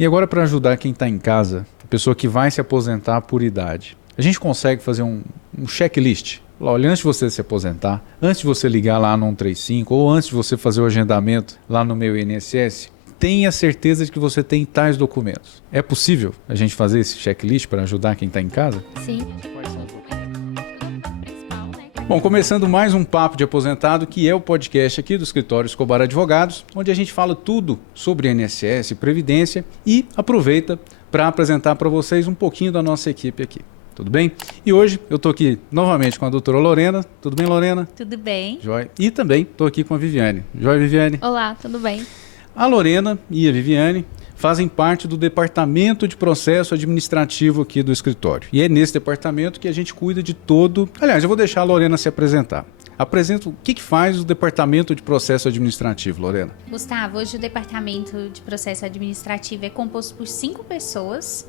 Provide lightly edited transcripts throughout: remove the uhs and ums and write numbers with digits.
E agora, para ajudar quem está em casa, a pessoa que vai se aposentar por idade, a gente consegue fazer um checklist? Olha, antes de você se aposentar, antes de você ligar lá no 135 ou antes de você fazer o agendamento lá no meu INSS, tenha certeza de que você tem tais documentos. É possível a gente fazer esse checklist para ajudar quem está em casa? Sim. Bom, começando mais um Papo de Aposentado, que é o podcast aqui do Escritório Escobar Advogados, onde a gente fala tudo sobre INSS, Previdência e aproveita para apresentar para vocês um pouquinho da nossa equipe aqui. Tudo bem? E hoje eu estou aqui novamente com a doutora Lorena. Tudo bem, Lorena? Tudo bem. Joia. E também estou aqui com a Viviane. Joia, Viviane? Olá, tudo bem? A Lorena e a Viviane fazem parte do Departamento de Processo Administrativo aqui do escritório. E é nesse departamento que a gente cuida de todo... Aliás, eu vou deixar a Lorena se apresentar. Apresenta o que faz o Departamento de Processo Administrativo, Lorena. Gustavo, hoje o Departamento de Processo Administrativo é composto por 5 pessoas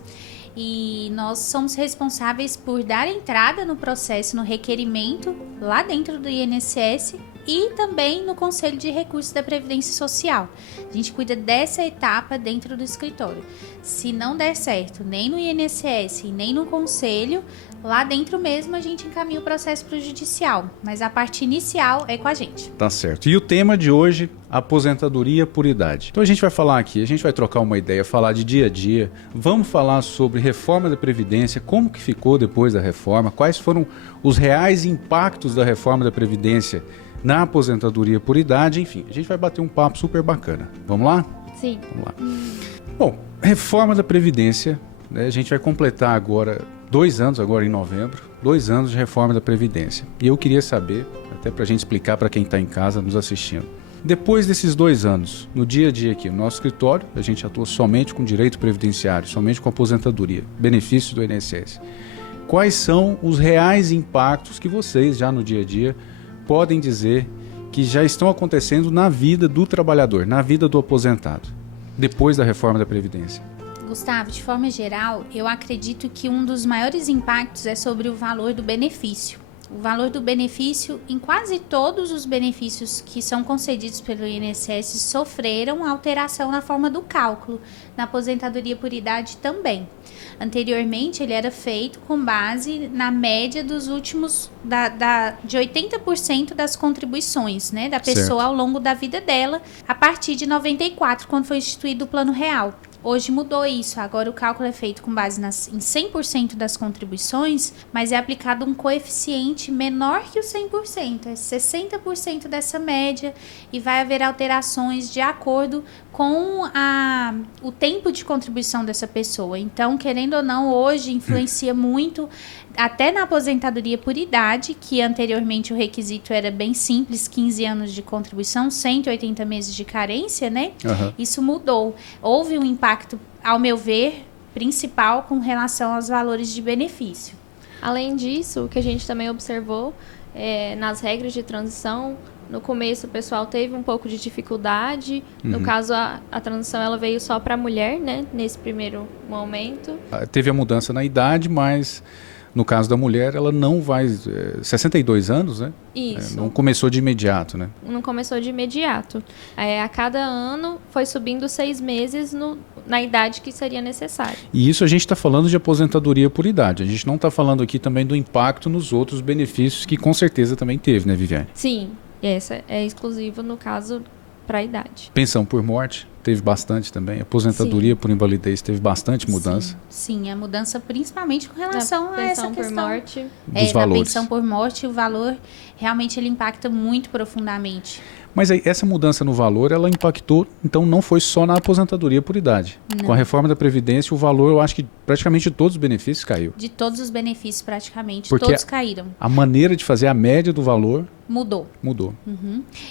e nós somos responsáveis por dar entrada no processo, no requerimento lá dentro do INSS e também no Conselho de Recursos da Previdência Social. A gente cuida dessa etapa dentro do escritório. Se não der certo nem no INSS nem no Conselho, lá dentro mesmo a gente encaminha o processo para o judicial, mas a parte inicial é com a gente. Tá certo. E o tema de hoje, aposentadoria por idade. Então a gente vai falar aqui, a gente vai trocar uma ideia, falar de dia a dia, vamos falar sobre reforma da Previdência, como que ficou depois da reforma, quais foram os reais impactos da reforma da Previdência na aposentadoria por idade, enfim, a gente vai bater um papo super bacana. Vamos lá? Sim. Vamos lá. Bom, reforma da Previdência, né, a gente vai completar agora 2 anos, agora em novembro, 2 anos de reforma da Previdência. E eu queria saber, até para a gente explicar para quem está em casa nos assistindo, depois desses 2 anos, no dia a dia aqui, no nosso escritório, a gente atua somente com direito previdenciário, somente com aposentadoria, benefícios do INSS. Quais são os reais impactos que vocês, já no dia a dia, podem dizer que já estão acontecendo na vida do trabalhador, na vida do aposentado, depois da reforma da Previdência? Gustavo, de forma geral, eu acredito que um dos maiores impactos é sobre o valor do benefício. O valor do benefício, em quase todos os benefícios que são concedidos pelo INSS, sofreram alteração na forma do cálculo, na aposentadoria por idade também. Anteriormente, ele era feito com base na média dos últimos, de 80% das contribuições, né, da pessoa Certo. ao longo da vida dela, a partir de 94, quando foi instituído o Plano Real. Hoje mudou isso, agora o cálculo é feito com base em 100% das contribuições, mas é aplicado um coeficiente menor que o 100%, é 60% dessa média e vai haver alterações de acordo com o tempo de contribuição dessa pessoa. Então, querendo ou não, hoje influencia muito, até na aposentadoria por idade, que anteriormente o requisito era bem simples, 15 anos de contribuição, 180 meses de carência, né? Uhum. Isso mudou. Houve um impacto, ao meu ver, principal com relação aos valores de benefício. Além disso, o que a gente também observou nas regras de transição, no começo o pessoal teve um pouco de dificuldade. No caso, a transição ela veio só para a mulher, né, nesse primeiro momento. Teve a mudança na idade, mas no caso da mulher, ela não vai... 62 anos, né? Isso. Não começou de imediato, né? Não começou de imediato. A cada ano foi subindo 6 meses na idade que seria necessário. E isso a gente está falando de aposentadoria por idade. A gente não está falando aqui também do impacto nos outros benefícios que com certeza também teve, né, Viviane? Sim, essa é exclusiva no caso para a idade. Pensão por morte teve bastante também. Aposentadoria por invalidez teve bastante mudança. Sim, a mudança principalmente com relação a essa Pensão por questão. morte. Dos valores. Na pensão por morte, o valor realmente ele impacta muito profundamente. Mas aí, essa mudança no valor, ela impactou, então não foi só na aposentadoria por idade. Não. Com a reforma da Previdência, o valor, eu acho que praticamente todos os benefícios caiu. De todos os benefícios, praticamente, Porque todos caíram. A maneira de fazer a média do valor Mudou. mudou.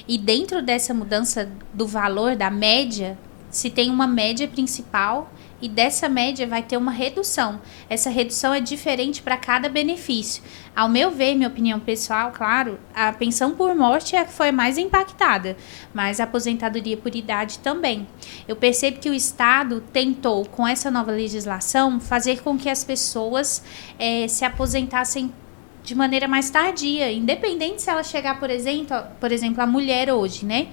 E dentro dessa mudança do valor, da média, se tem uma média principal e dessa média vai ter uma redução. Essa redução é diferente para cada benefício. Ao meu ver, minha opinião pessoal, claro, a pensão por morte é a que foi mais impactada, mas a aposentadoria por idade também. Eu percebo que o Estado tentou, com essa nova legislação, fazer com que as pessoas se aposentassem de maneira mais tardia, independente se ela chegar, por exemplo, a mulher hoje, né?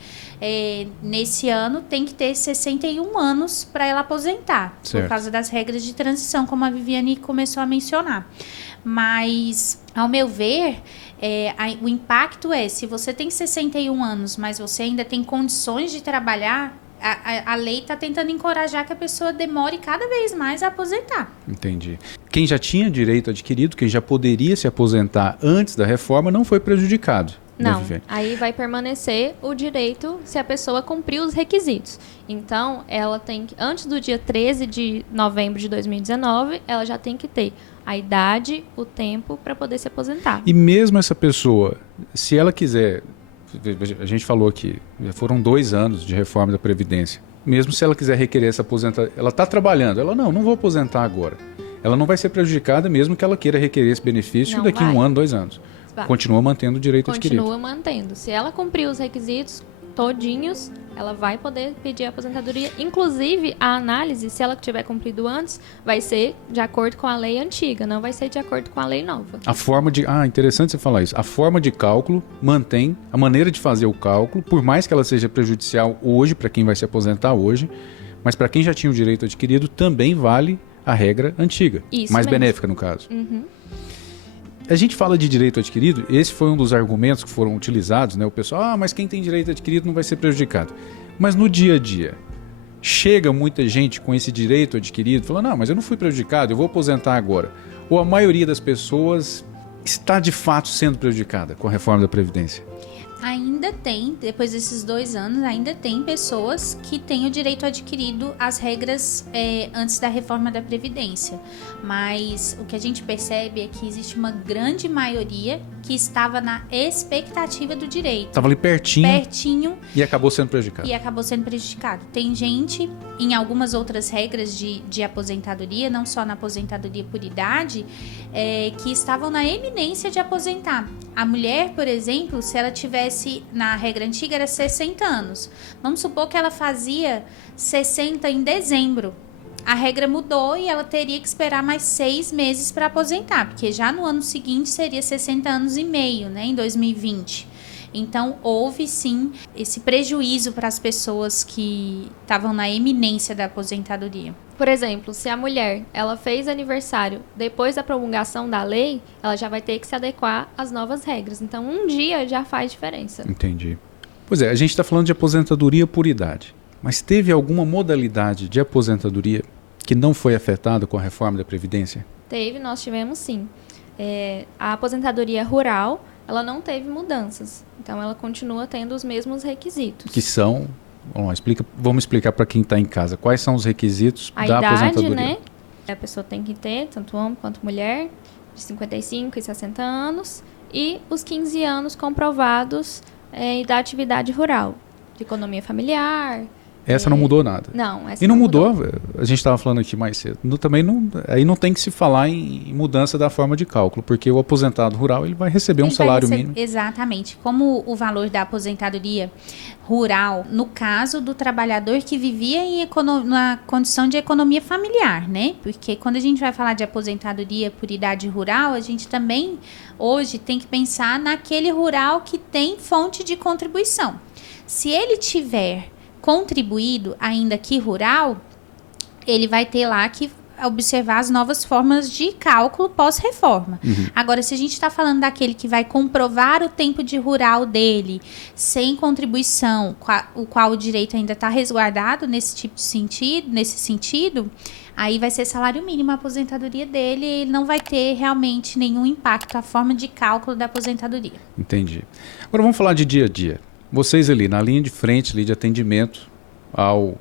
Nesse ano tem que ter 61 anos para ela aposentar, Certo. por causa das regras de transição, como a Viviane começou a mencionar. Mas, ao meu ver, o impacto se você tem 61 anos, mas você ainda tem condições de trabalhar, a lei está tentando encorajar que a pessoa demore cada vez mais a aposentar. Entendi. Quem já tinha direito adquirido, quem já poderia se aposentar antes da reforma, não foi prejudicado. Não, aí vai permanecer o direito se a pessoa cumprir os requisitos. Então, ela tem que, antes do dia 13 de novembro de 2019, ela já tem que ter a idade, o tempo para poder se aposentar. E mesmo essa pessoa, se ela quiser, a gente falou aqui, já foram 2 anos de reforma da Previdência. Mesmo se ela quiser requerer essa aposentadoria, ela está trabalhando, ela não vou aposentar agora. Ela não vai ser prejudicada mesmo que ela queira requerer esse benefício daqui a 1 ano, 2 anos. Continua mantendo o direito adquirido. Continua mantendo. Se ela cumprir os requisitos todinhos, ela vai poder pedir a aposentadoria. Inclusive, a análise, se ela tiver cumprido antes, vai ser de acordo com a lei antiga, não vai ser de acordo com a lei nova. A forma de... interessante você falar isso. A forma de cálculo mantém a maneira de fazer o cálculo, por mais que ela seja prejudicial hoje, para quem vai se aposentar hoje, mas para quem já tinha o direito adquirido, também vale a regra antiga. Isso mais mesmo. Benéfica, no caso. Uhum. A gente fala de direito adquirido, esse foi um dos argumentos que foram utilizados, né? O pessoal, mas quem tem direito adquirido não vai ser prejudicado. Mas no dia a dia, chega muita gente com esse direito adquirido, falando, não, mas eu não fui prejudicado, eu vou aposentar agora. Ou a maioria das pessoas está de fato sendo prejudicada com a reforma da Previdência? Ainda tem, depois desses 2 anos, ainda tem pessoas que têm o direito adquirido às regras antes da reforma da Previdência. Mas o que a gente percebe é que existe uma grande maioria que estava na expectativa do direito. Estava ali pertinho e acabou sendo prejudicado. Tem gente, em algumas outras regras de aposentadoria, não só na aposentadoria por idade, que estavam na eminência de aposentar. A mulher, por exemplo, se ela tivesse, na regra antiga, era 60 anos. Vamos supor que ela fazia 60 em dezembro. A regra mudou e ela teria que esperar mais 6 meses para aposentar, porque já no ano seguinte seria 60 anos e meio, né, em 2020. Então, houve sim esse prejuízo para as pessoas que estavam na eminência da aposentadoria. Por exemplo, se a mulher ela fez aniversário depois da promulgação da lei, ela já vai ter que se adequar às novas regras. Então, um dia já faz diferença. Entendi. Pois é, a gente está falando de aposentadoria por idade. Mas teve alguma modalidade de aposentadoria que não foi afetada com a reforma da Previdência? Nós tivemos sim. A aposentadoria rural, ela não teve mudanças. Então, ela continua tendo os mesmos requisitos. Que são... Vamos explicar para quem está em casa. Quais são os requisitos da aposentadoria? A idade, né? A pessoa tem que ter, tanto homem quanto mulher, de 55 e 60 anos. E os 15 anos comprovados da atividade rural. De economia familiar... Essa não mudou nada. Não, essa e não mudou. A gente estava falando aqui mais cedo. Aí não tem que se falar em mudança da forma de cálculo, porque o aposentado rural ele vai receber um salário mínimo. Exatamente. Como o valor da aposentadoria rural, no caso do trabalhador que vivia na condição de economia familiar, né? Porque quando a gente vai falar de aposentadoria por idade rural, a gente também hoje tem que pensar naquele rural que tem fonte de contribuição. Se ele tiver contribuído, ainda que rural, ele vai ter lá que observar as novas formas de cálculo pós-reforma. Uhum. Agora, se a gente está falando daquele que vai comprovar o tempo de rural dele sem contribuição, o qual o direito ainda está resguardado nesse sentido, aí vai ser salário mínimo a aposentadoria dele e ele não vai ter realmente nenhum impacto à forma de cálculo da aposentadoria. Entendi. Agora vamos falar de dia a dia. Vocês ali na linha de frente ali de atendimento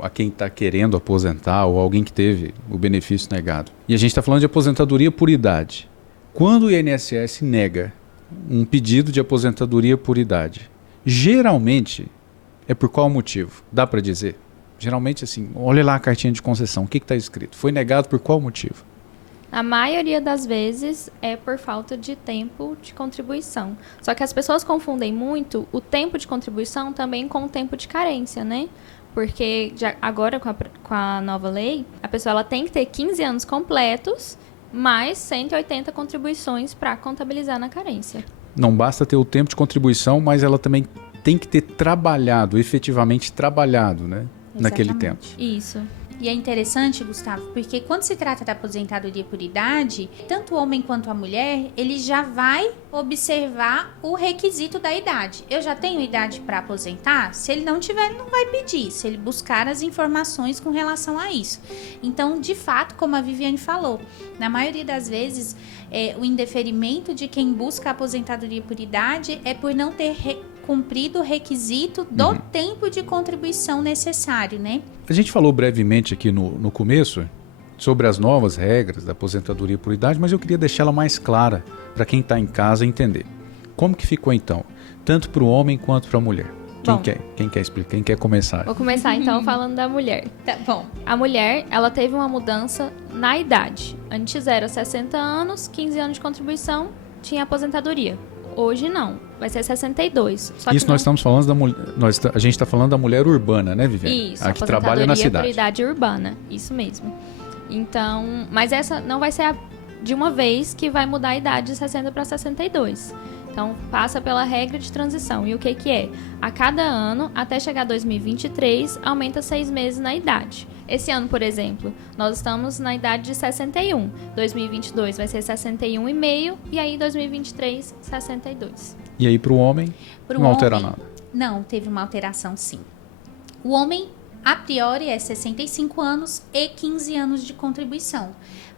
a quem está querendo aposentar ou alguém que teve o benefício negado. E a gente está falando de aposentadoria por idade. Quando o INSS nega um pedido de aposentadoria por idade, geralmente é por qual motivo? Dá para dizer? Geralmente assim, olha lá a cartinha de concessão, o que está escrito? Foi negado por qual motivo? A maioria das vezes é por falta de tempo de contribuição. Só que as pessoas confundem muito o tempo de contribuição também com o tempo de carência, né? Porque agora com a nova lei, a pessoa ela tem que ter 15 anos completos mais 180 contribuições para contabilizar na carência. Não basta ter o tempo de contribuição, mas ela também tem que ter trabalhado, efetivamente trabalhado, né? Naquele tempo. Isso. E é interessante, Gustavo, porque quando se trata da aposentadoria por idade, tanto o homem quanto a mulher, ele já vai observar o requisito da idade. Eu já tenho idade para aposentar? Se ele não tiver, ele não vai pedir, se ele buscar as informações com relação a isso. Então, de fato, como a Viviane falou, na maioria das vezes, o indeferimento de quem busca a aposentadoria por idade é por não ter cumprido o requisito do tempo de contribuição necessário, né? A gente falou brevemente aqui no começo sobre as novas regras da aposentadoria por idade, mas eu queria deixá-la mais clara para quem está em casa entender. Como que ficou então, tanto para o homem quanto para a mulher? Quem quer explicar? Quem quer começar? Vou começar então falando da mulher. Tá bom. A mulher, ela teve uma mudança na idade. Antes era 60 anos, 15 anos de contribuição, tinha aposentadoria. Hoje não, vai ser 62. Só Isso que nós estamos falando da mulher. A gente está falando da mulher urbana, né, Viviane? Isso, a que trabalha na cidade. Por idade urbana, isso mesmo. Então, mas essa não vai ser de uma vez que vai mudar a idade de 60 para 62. Então, passa pela regra de transição. E o que é? A cada ano, até chegar a 2023, aumenta 6 meses na idade. Esse ano, por exemplo, nós estamos na idade de 61. 2022 vai ser 61,5 e aí 2023, 62. E aí, para o homem, não altera nada? Não, teve uma alteração sim. O homem, a priori, é 65 anos e 15 anos de contribuição.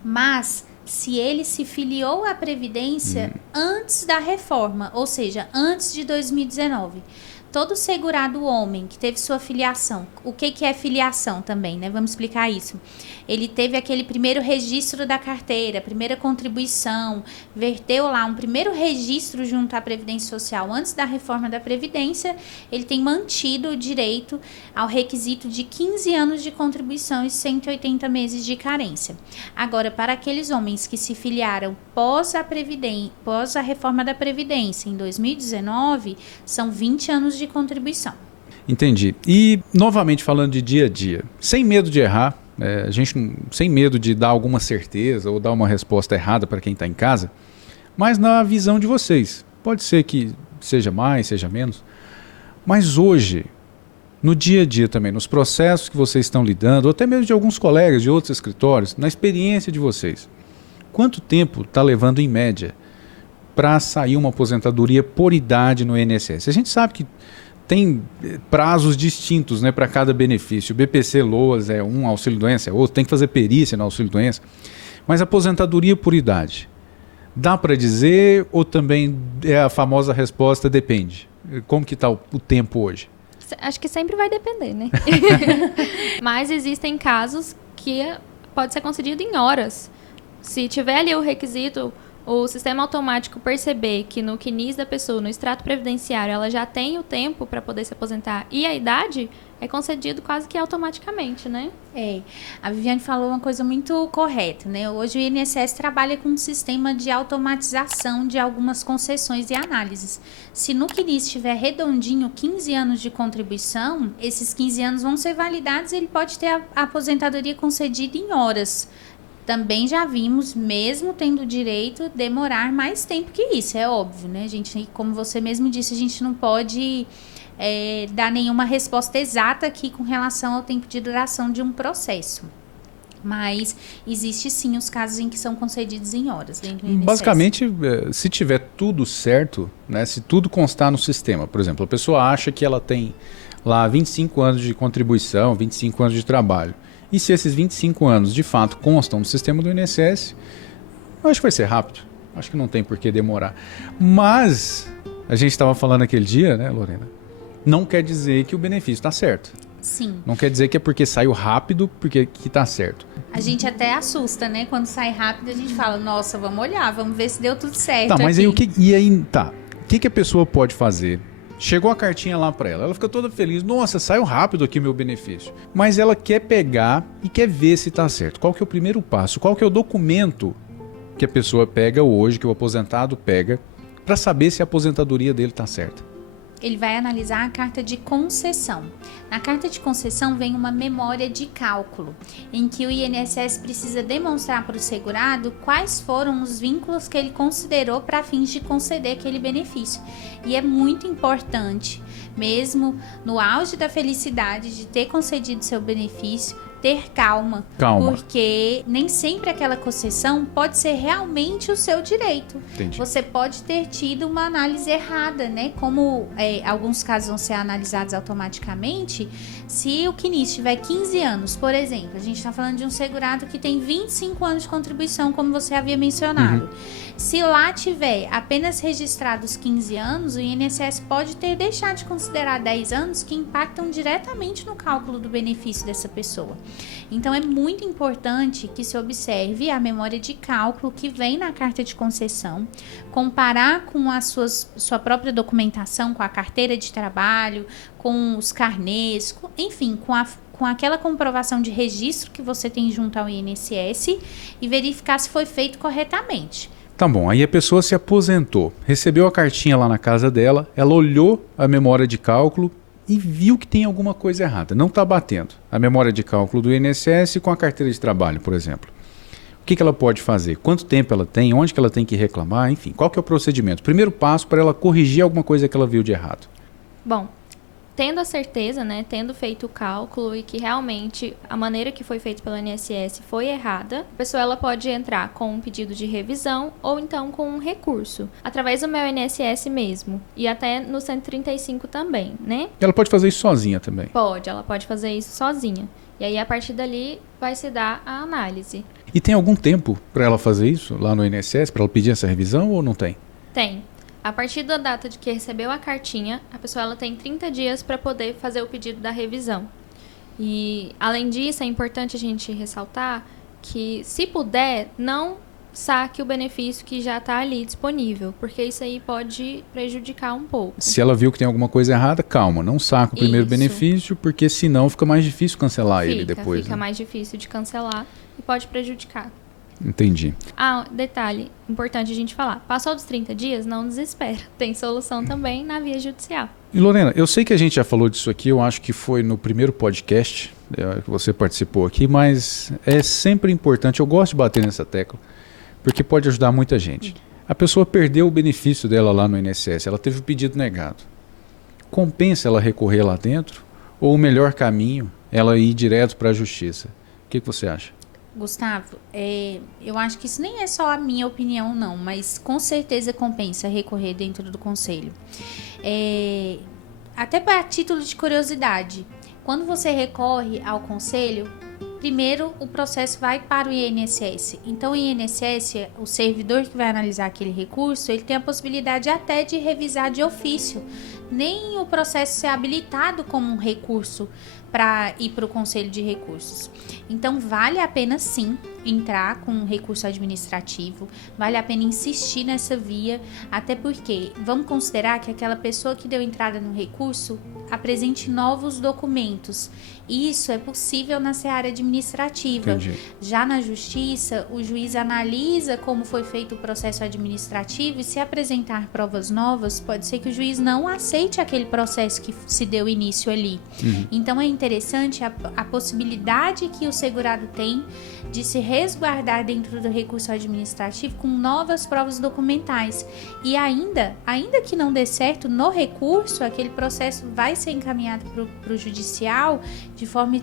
Mas se ele se filiou à Previdência antes da reforma, ou seja, antes de 2019. Todo segurado homem que teve sua filiação, o que é filiação também, né? Vamos explicar isso. Ele teve aquele primeiro registro da carteira, primeira contribuição, verteu lá um primeiro registro junto à Previdência Social antes da reforma da Previdência, ele tem mantido o direito ao requisito de 15 anos de contribuição e 180 meses de carência. Agora, para aqueles homens que se filiaram pós a reforma da Previdência em 2019, são 20 anos de contribuição. Entendi. E, novamente, falando de dia a dia, sem medo de errar, a gente sem medo de dar alguma certeza ou dar uma resposta errada para quem está em casa, mas na visão de vocês. Pode ser que seja mais, seja menos, mas hoje, no dia a dia também, nos processos que vocês estão lidando, ou até mesmo de alguns colegas de outros escritórios, na experiência de vocês, quanto tempo está levando em média para sair uma aposentadoria por idade no INSS? A gente sabe que tem prazos distintos, né, para cada benefício. O BPC-LOAS é um, auxílio-doença é outro, tem que fazer perícia no auxílio-doença. Mas aposentadoria por idade, dá para dizer ou também é a famosa resposta depende? Como que está o tempo hoje? Acho que sempre vai depender, né? Mas existem casos que pode ser concedido em horas. Se tiver ali o requisito, o sistema automático perceber que no CNIS da pessoa, no extrato previdenciário, ela já tem o tempo para poder se aposentar e a idade, é concedido quase que automaticamente, né? A Viviane falou uma coisa muito correta, né? Hoje o INSS trabalha com um sistema de automatização de algumas concessões e análises. Se no CNIS estiver redondinho 15 anos de contribuição, esses 15 anos vão ser validados e ele pode ter a aposentadoria concedida em horas. Também já vimos, mesmo tendo direito, demorar mais tempo que isso, é óbvio, né? A gente, como você mesmo disse, a gente não pode dar nenhuma resposta exata aqui com relação ao tempo de duração de um processo. Mas existe sim os casos em que são concedidos em horas dentro do INSS. Basicamente, se tiver tudo certo, né, se tudo constar no sistema, por exemplo, a pessoa acha que ela tem lá 25 anos de contribuição, 25 anos de trabalho. E se esses 25 anos de fato constam no sistema do INSS, eu acho que vai ser rápido. Acho que não tem por que demorar. Mas a gente estava falando aquele dia, né, Lorena? Não quer dizer que o benefício está certo. Sim. Não quer dizer que é porque saiu rápido porque que está certo. A gente até assusta, né? Quando sai rápido, a gente fala, nossa, vamos olhar, vamos ver se deu tudo certo. Tá, mas aqui. aí o que a pessoa pode fazer? Chegou a cartinha lá para ela, ela fica toda feliz, nossa, saiu rápido aqui meu benefício. Mas ela quer pegar e quer ver se está certo. Qual que é o primeiro passo? Qual que é o documento que a pessoa pega hoje, que o aposentado pega, para saber se a aposentadoria dele está certa? ele vai analisar a carta de concessão. Na carta de concessão vem uma memória de cálculo, em que o INSS precisa demonstrar para o segurado quais foram os vínculos que ele considerou para fins de conceder aquele benefício. E é muito importante, mesmo no auge da felicidade de ter concedido seu benefício, ter calma, porque nem sempre aquela concessão pode ser realmente o seu direito. Entendi. Você pode ter tido uma análise errada, né? Como alguns casos vão ser analisados automaticamente, se o CNIS tiver 15 anos, por exemplo, a gente está falando de um segurado que tem 25 anos de contribuição, como você havia mencionado. Se lá tiver apenas registrados 15 anos, o INSS pode ter deixado de considerar 10 anos que impactam diretamente no cálculo do benefício dessa pessoa. Então, é muito importante que se observe a memória de cálculo que vem na carta de concessão, comparar com a sua própria documentação, com a carteira de trabalho, com os carnês, enfim, com aquela comprovação de registro que você tem junto ao INSS e verificar se foi feito corretamente. Tá bom, aí a pessoa se aposentou, recebeu a cartinha lá na casa dela, ela olhou a memória de cálculo e viu que tem alguma coisa errada, não está batendo a memória de cálculo do INSS com a carteira de trabalho, por exemplo. O que ela pode fazer? Quanto tempo ela tem? Onde que ela tem que reclamar? Enfim, qual que é o procedimento? Primeiro passo para ela corrigir alguma coisa que ela viu de errado. Bom, tendo a certeza, né, tendo feito o cálculo e que realmente a maneira que foi feito pelo INSS foi errada, a pessoa ela pode entrar com um pedido de revisão ou então com um recurso, através do meu INSS mesmo, e até no 135 também, né? Ela pode fazer isso sozinha também? Pode, ela pode fazer isso sozinha. E aí, a partir dali, vai se dar a análise. E tem algum tempo para ela fazer isso lá no INSS, para ela pedir essa revisão ou não tem? Tem. A partir da data de que recebeu a cartinha, a pessoa ela tem 30 dias para poder fazer o pedido da revisão. E, além disso, é importante a gente ressaltar que, se puder, não saque o benefício que já está ali disponível, porque isso aí pode prejudicar um pouco. Se ela viu que tem alguma coisa errada, calma, não saca o primeiro benefício, porque senão fica mais difícil cancelar ele depois. Fica mais difícil de cancelar e pode prejudicar. Entendi. Detalhe importante a gente falar. Passou dos 30 dias, não desespera. Tem solução também na via judicial. E Lorena, eu sei que a gente já falou disso aqui, eu acho que foi no primeiro podcast que você participou aqui, mas é sempre importante, eu gosto de bater nessa tecla, porque pode ajudar muita gente. A pessoa perdeu o benefício dela lá no INSS, ela teve o pedido negado. Compensa ela recorrer lá dentro? Ou o melhor caminho é ela ir direto para a justiça? O que você acha? Gustavo, eu acho que isso nem é só a minha opinião, não, mas com certeza compensa recorrer dentro do conselho. Até para título de curiosidade, quando você recorre ao conselho, primeiro o processo vai para o INSS. Então, o INSS, o servidor que vai analisar aquele recurso, ele tem a possibilidade até de revisar de ofício, nem o processo ser habilitado como um recurso para ir para o Conselho de Recursos. Então, vale a pena sim entrar com um recurso administrativo, vale a pena insistir nessa via, até porque vamos considerar que aquela pessoa que deu entrada no recurso apresente novos documentos. Isso é possível na seara administrativa. Entendi. Já na justiça, o juiz analisa como foi feito o processo administrativo e, se apresentar provas novas, pode ser que o juiz não aceite aquele processo que se deu início ali. Então, é interessante a possibilidade que o segurado tem de se resguardar dentro do recurso administrativo com novas provas documentais. E ainda que não dê certo no recurso, aquele processo vai ser encaminhado para o judicial de forma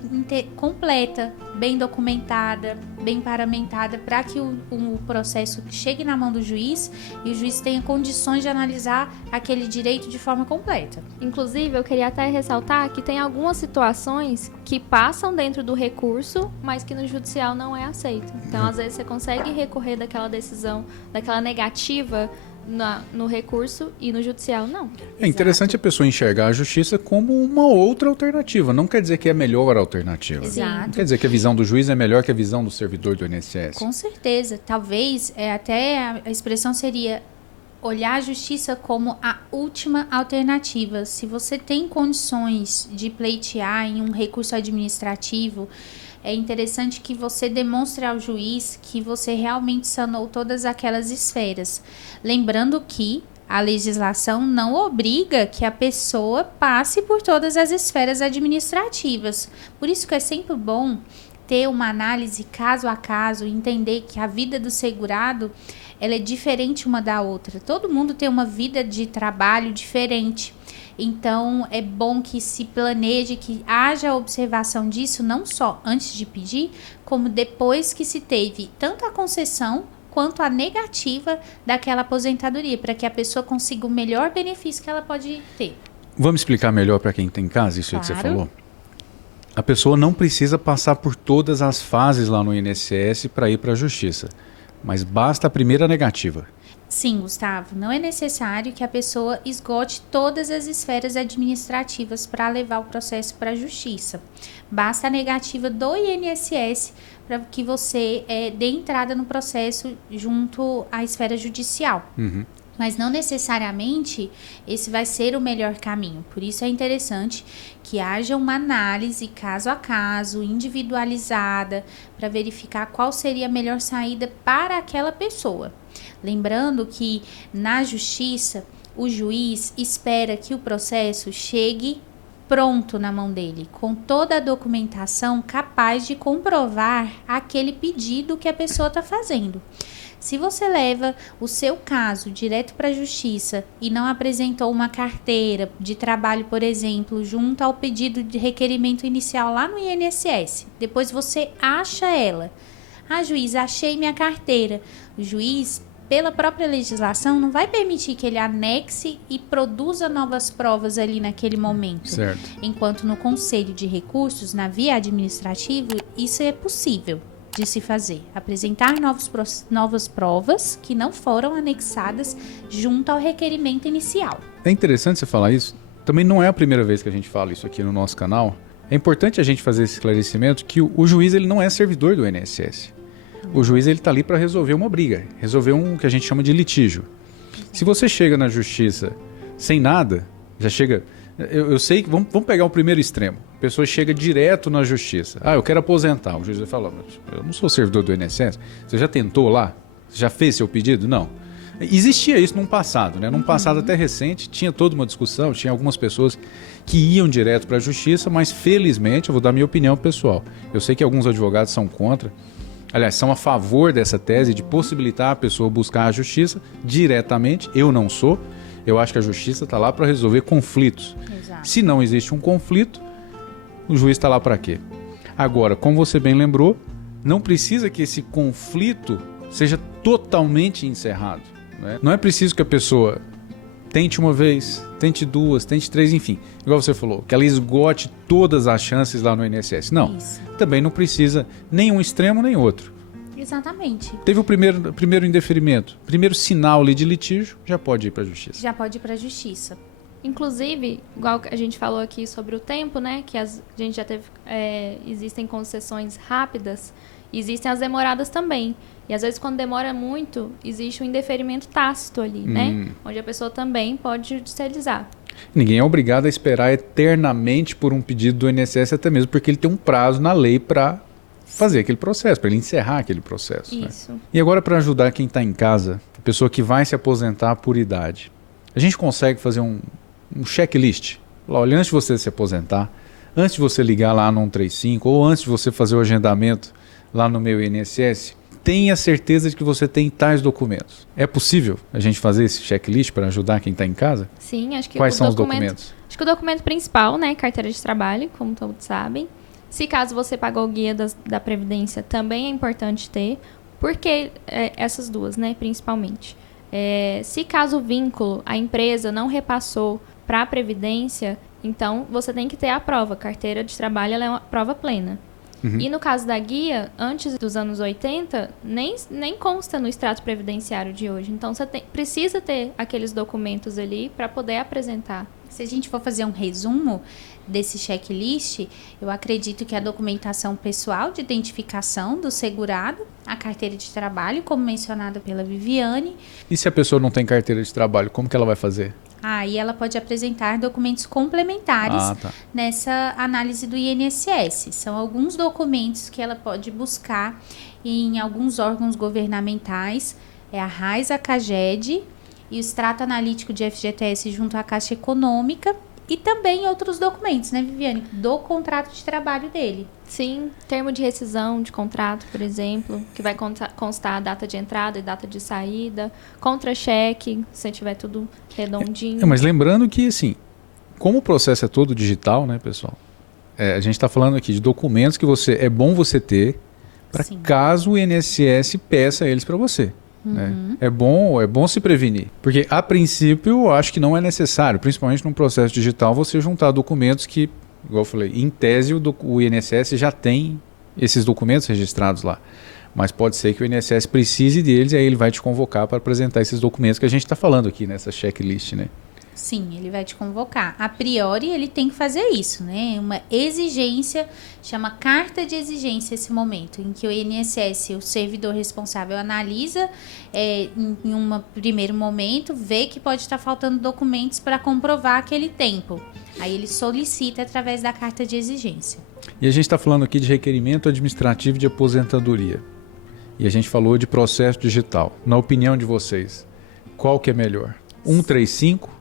completa, bem documentada, bem paramentada, para que o processo chegue na mão do juiz e o juiz tenha condições de analisar aquele direito de forma completa. Inclusive, eu queria até ressaltar que tem algumas situações que passam dentro do recurso, mas que no judicial não é aceito. Então, às vezes, você consegue recorrer daquela decisão, daquela negativa no recurso, e no judicial não. É interessante a pessoa enxergar a justiça como uma outra alternativa. Não quer dizer que é a melhor alternativa. Exato. Não quer dizer que a visão do juiz é melhor que a visão do servidor do INSS. Com certeza. Talvez até a expressão seria olhar a justiça como a última alternativa. Se você tem condições de pleitear em um recurso administrativo, é interessante que você demonstre ao juiz que você realmente sanou todas aquelas esferas. Lembrando que a legislação não obriga que a pessoa passe por todas as esferas administrativas. Por isso que é sempre bom ter uma análise caso a caso, entender que a vida do segurado ela é diferente uma da outra. Todo mundo tem uma vida de trabalho diferente. Então, é bom que se planeje, que haja observação disso, não só antes de pedir, como depois que se teve tanto a concessão quanto a negativa daquela aposentadoria, para que a pessoa consiga o melhor benefício que ela pode ter. Vamos explicar melhor para quem tem em casa isso aí que você falou? A pessoa não precisa passar por todas as fases lá no INSS para ir para a justiça, mas basta a primeira negativa. Sim, Gustavo, não é necessário que a pessoa esgote todas as esferas administrativas para levar o processo para a justiça. Basta a negativa do INSS para que você dê entrada no processo junto à esfera judicial. Uhum. Mas não necessariamente esse vai ser o melhor caminho. Por isso é interessante que haja uma análise caso a caso, individualizada, para verificar qual seria a melhor saída para aquela pessoa. Lembrando que na justiça, o juiz espera que o processo chegue pronto na mão dele, com toda a documentação capaz de comprovar aquele pedido que a pessoa está fazendo. Se você leva o seu caso direto para a justiça e não apresentou uma carteira de trabalho, por exemplo, junto ao pedido de requerimento inicial lá no INSS, depois você acha ela. Juiz, achei minha carteira. O juiz, pela própria legislação, não vai permitir que ele anexe e produza novas provas ali naquele momento. Certo. Enquanto no Conselho de Recursos, na via administrativa, isso é possível de se fazer. Apresentar novas provas que não foram anexadas junto ao requerimento inicial. É interessante você falar isso. Também não é a primeira vez que a gente fala isso aqui no nosso canal. É importante a gente fazer esse esclarecimento que o juiz ele não é servidor do INSS. O juiz está ali para resolver uma briga, resolver um que a gente chama de litígio. Se você chega na justiça sem nada, já chega... Eu sei que... Vamos pegar o primeiro extremo. A pessoa chega direto na justiça. Eu quero aposentar. O juiz vai falar, mas eu não sou servidor do INSS. Você já tentou lá? Você já fez seu pedido? Não. Existia isso num passado, né? Num passado até recente, tinha toda uma discussão, tinha algumas pessoas que iam direto para a justiça, mas felizmente, eu vou dar minha opinião pessoal. Eu sei que alguns advogados são contra, aliás, são a favor dessa tese de possibilitar a pessoa buscar a justiça diretamente. Eu não sou. Eu acho que a justiça está lá para resolver conflitos. Exato. Se não existe um conflito, o juiz está lá para quê? Agora, como você bem lembrou, não precisa que esse conflito seja totalmente encerrado, né? Não é preciso que a pessoa tente uma vez, tente duas, tente três, enfim. Igual você falou, que ela esgote todas as chances lá no INSS. Não, Isso. também não precisa nem um extremo nem outro. Exatamente. Teve o primeiro indeferimento, primeiro sinal ali de litígio, já pode ir para a justiça. Já pode ir para a justiça. Inclusive, igual a gente falou aqui sobre o tempo, né? Que a gente já teve... existem concessões rápidas, existem as demoradas também. E às vezes, quando demora muito, existe um indeferimento tácito ali, né? Onde a pessoa também pode judicializar. Ninguém é obrigado a esperar eternamente por um pedido do INSS, até mesmo porque ele tem um prazo na lei para fazer aquele processo, para ele encerrar aquele processo. Isso. Né? E agora, para ajudar quem está em casa, a pessoa que vai se aposentar por idade, a gente consegue fazer um checklist. Olha, antes de você se aposentar, antes de você ligar lá no 135 ou antes de você fazer o agendamento lá no meu INSS, tenha certeza de que você tem tais documentos. É possível a gente fazer esse checklist para ajudar quem está em casa? Sim, acho que Quais são os documentos? Acho que o documento principal, né, carteira de trabalho, como todos sabem. Se caso você pagou o guia da Previdência, também é importante ter, porque essas duas, né, principalmente. Se caso o vínculo, a empresa não repassou para a Previdência, então você tem que ter a prova. Carteira de trabalho ela é uma prova plena. Uhum. E no caso da guia, antes dos anos 80, nem consta no extrato previdenciário de hoje. Então você precisa ter aqueles documentos ali para poder apresentar. Se a gente for fazer um resumo desse checklist, eu acredito que a documentação pessoal de identificação do segurado, a carteira de trabalho, como mencionada pela Viviane. E se a pessoa não tem carteira de trabalho, como que ela vai fazer? Aí ela pode apresentar documentos complementares nessa análise do INSS. São alguns documentos que ela pode buscar em alguns órgãos governamentais, a RAIS, a CAGED e o extrato analítico de FGTS junto à Caixa Econômica e também outros documentos, né, Viviane, do contrato de trabalho dele. Sim, termo de rescisão de contrato, por exemplo, que vai constar a data de entrada e data de saída, contra-cheque, se tiver tudo redondinho. Mas lembrando que, assim, como o processo é todo digital, né, pessoal? A gente está falando aqui de documentos que é bom você ter para caso o INSS peça eles para você. Né? É bom se prevenir. Porque, a princípio, eu acho que não é necessário, principalmente num processo digital, você juntar documentos que, igual eu falei, em tese o INSS já tem esses documentos registrados lá. Mas pode ser que o INSS precise deles e aí ele vai te convocar para apresentar esses documentos que a gente está falando aqui nessa checklist, né? Sim, ele vai te convocar. A priori, ele tem que fazer isso, né? Uma exigência, chama carta de exigência esse momento, em que o INSS, o servidor responsável, analisa em um primeiro momento, vê que pode estar faltando documentos para comprovar aquele tempo. Aí ele solicita através da carta de exigência. E a gente está falando aqui de requerimento administrativo de aposentadoria. E a gente falou de processo digital. Na opinião de vocês, qual que é melhor? 135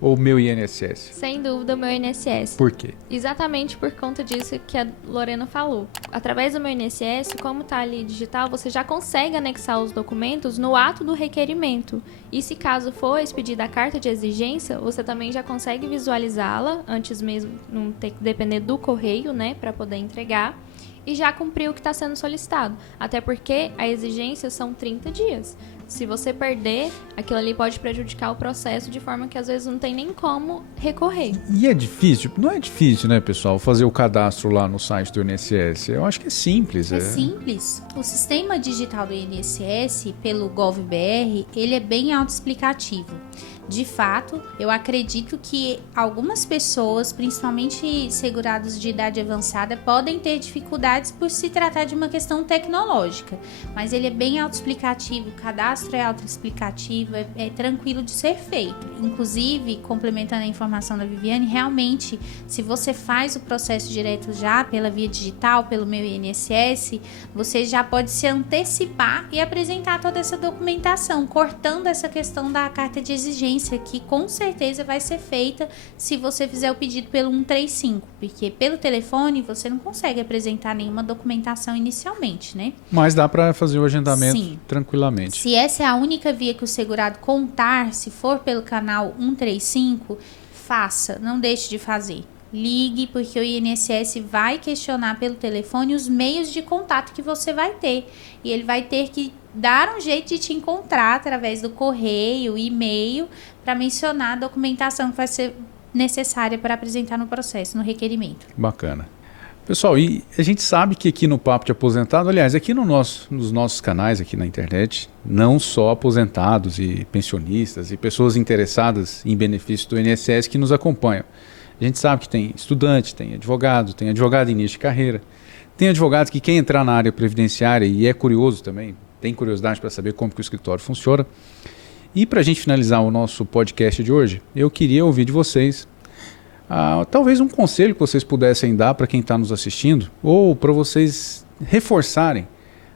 ou meu INSS? Sem dúvida, o meu INSS. Por quê? Exatamente por conta disso que a Lorena falou. Através do meu INSS, como está ali digital, você já consegue anexar os documentos no ato do requerimento. E se caso for expedida a carta de exigência, você também já consegue visualizá-la, antes mesmo não ter que depender do correio, né, para poder entregar. E já cumpriu o que está sendo solicitado. Até porque a exigência são 30 dias. Se você perder, aquilo ali pode prejudicar o processo de forma que às vezes não tem nem como recorrer. E é difícil? Não é difícil, né, pessoal, fazer o cadastro lá no site do INSS? Eu acho que é simples. É simples. O sistema digital do INSS, pelo GovBR, ele é bem autoexplicativo. De fato, eu acredito que algumas pessoas, principalmente segurados de idade avançada, podem ter dificuldades por se tratar de uma questão tecnológica, mas ele é bem autoexplicativo, o cadastro é autoexplicativo, é tranquilo de ser feito. Inclusive, complementando a informação da Viviane, realmente, se você faz o processo direto já pela via digital, pelo meu INSS, você já pode se antecipar e apresentar toda essa documentação, cortando essa questão da carta de exigência, que com certeza vai ser feita se você fizer o pedido pelo 135, porque pelo telefone você não consegue apresentar nenhuma documentação inicialmente, né? Mas dá para fazer o agendamento Sim. Tranquilamente. Se essa é a única via que o segurado contar, se for pelo canal 135, faça, não deixe de fazer. Ligue, porque o INSS vai questionar pelo telefone os meios de contato que você vai ter. E ele vai ter que dar um jeito de te encontrar através do correio, e-mail, para mencionar a documentação que vai ser necessária para apresentar no processo, no requerimento. Bacana. Pessoal, e a gente sabe que aqui no Papo de Aposentado, aliás, aqui nos nossos canais aqui na internet, não só aposentados e pensionistas e pessoas interessadas em benefícios do INSS que nos acompanham. A gente sabe que tem estudante, tem advogado em início de carreira, tem advogado que quer entrar na área previdenciária e é curioso também, tem curiosidade para saber como que o escritório funciona. E para a gente finalizar o nosso podcast de hoje, eu queria ouvir de vocês talvez um conselho que vocês pudessem dar para quem está nos assistindo, ou para vocês reforçarem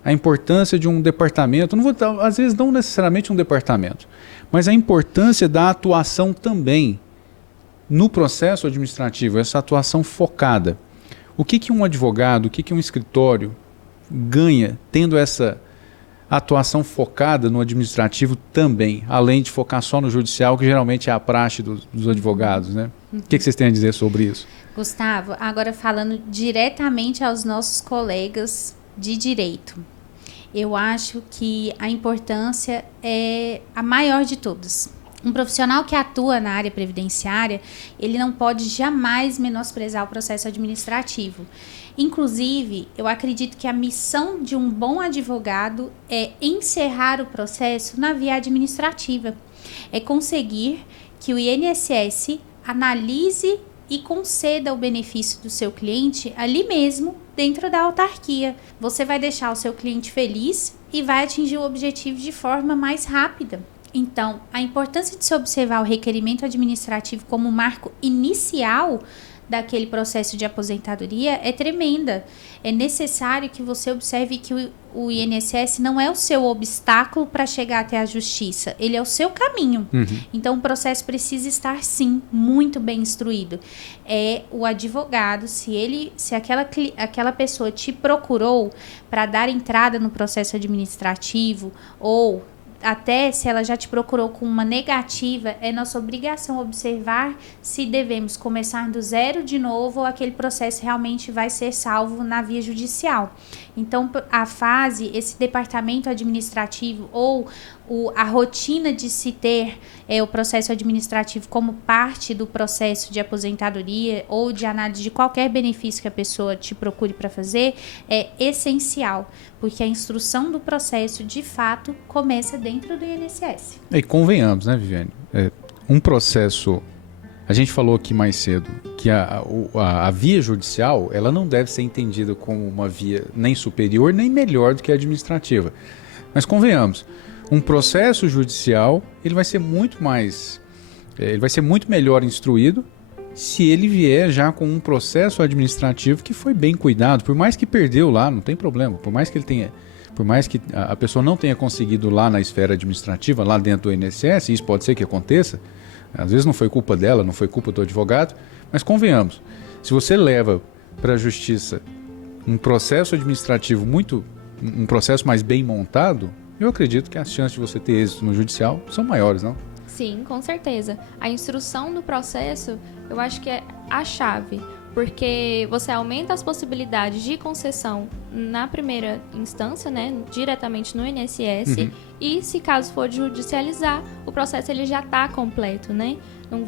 a importância de um departamento, às vezes não necessariamente um departamento, mas a importância da atuação também no processo administrativo, essa atuação focada. O que um advogado, o que um escritório ganha tendo essa atuação focada no administrativo também, além de focar só no judicial, que geralmente é a praxe dos advogados, né? O que vocês têm a dizer sobre isso? Gustavo, agora falando diretamente aos nossos colegas de direito, eu acho que a importância é a maior de todas. Um profissional que atua na área previdenciária, ele não pode jamais menosprezar o processo administrativo. Inclusive, eu acredito que a missão de um bom advogado é encerrar o processo na via administrativa. É conseguir que o INSS analise e conceda o benefício do seu cliente ali mesmo, dentro da autarquia. Você vai deixar o seu cliente feliz e vai atingir o objetivo de forma mais rápida. Então, a importância de se observar o requerimento administrativo como marco inicial daquele processo de aposentadoria é tremenda. É necessário que você observe que o INSS não é o seu obstáculo para chegar até a justiça, ele é o seu caminho. Então, o processo precisa estar, sim, muito bem instruído. É o advogado, se aquela pessoa te procurou para dar entrada no processo administrativo, ou até se ela já te procurou com uma negativa, é nossa obrigação observar se devemos começar do zero de novo ou aquele processo realmente vai ser salvo na via judicial. Então, esse departamento administrativo ou a rotina de se ter o processo administrativo como parte do processo de aposentadoria ou de análise de qualquer benefício que a pessoa te procure para fazer é essencial, porque a instrução do processo, de fato, começa dentro do INSS. E convenhamos, né, Viviane? Um processo... A gente falou aqui mais cedo que a via judicial, ela não deve ser entendida como uma via nem superior nem melhor do que a administrativa. Mas convenhamos, um processo judicial, ele vai ser muito melhor instruído se ele vier já com um processo administrativo que foi bem cuidado, por mais que perdeu lá, não tem problema, por mais que a pessoa não tenha conseguido lá na esfera administrativa, lá dentro do INSS, isso pode ser que aconteça, às vezes não foi culpa dela, não foi culpa do advogado, mas convenhamos, se você leva para a justiça um processo administrativo um processo mais bem montado, eu acredito que as chances de você ter êxito no judicial são maiores, não? Sim, com certeza. A instrução do processo, eu acho que é a chave, porque você aumenta as possibilidades de concessão na primeira instância, né, diretamente no INSS, e se caso for judicializar, o processo ele já está completo, né? Não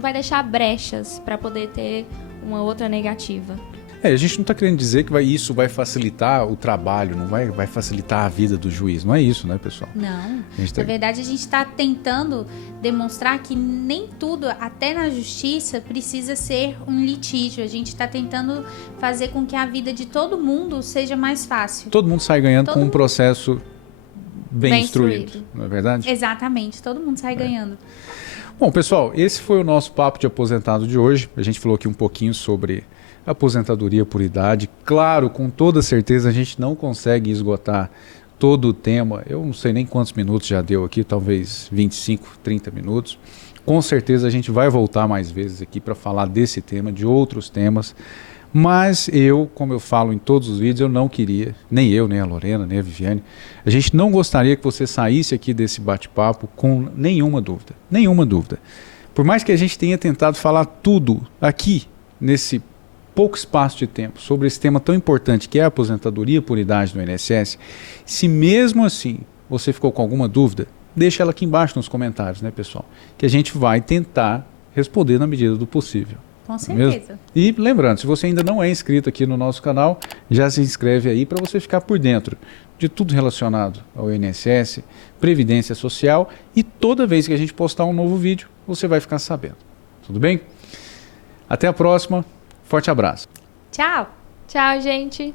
vai deixar brechas para poder ter uma outra negativa. A gente não está querendo dizer que isso vai facilitar o trabalho, não vai facilitar a vida do juiz. Não é isso, né, pessoal? Não. Na verdade, a gente está tentando demonstrar que nem tudo, até na justiça, precisa ser um litígio. A gente está tentando fazer com que a vida de todo mundo seja mais fácil. Todo mundo sai ganhando com um processo bem instruído, não é verdade? Exatamente, todo mundo sai ganhando. Bom, pessoal, esse foi o nosso papo de aposentado de hoje. A gente falou aqui um pouquinho sobre aposentadoria por idade. Claro, com toda certeza a gente não consegue esgotar todo o tema. Eu não sei nem quantos minutos já deu aqui, talvez 25, 30 minutos. Com certeza a gente vai voltar mais vezes aqui para falar desse tema, de outros temas. Mas como eu falo em todos os vídeos, eu não queria, nem eu, nem a Lorena, nem a Viviane, a gente não gostaria que você saísse aqui desse bate-papo com nenhuma dúvida. Nenhuma dúvida. Por mais que a gente tenha tentado falar tudo aqui, nesse pouco espaço de tempo, sobre esse tema tão importante que é a aposentadoria por idade do INSS, se mesmo assim você ficou com alguma dúvida, deixa ela aqui embaixo nos comentários, né, pessoal? Que a gente vai tentar responder na medida do possível. Com certeza. E lembrando, se você ainda não é inscrito aqui no nosso canal, já se inscreve aí para você ficar por dentro de tudo relacionado ao INSS, Previdência Social, e toda vez que a gente postar um novo vídeo, você vai ficar sabendo. Tudo bem? Até a próxima. Forte abraço. Tchau. Tchau, gente.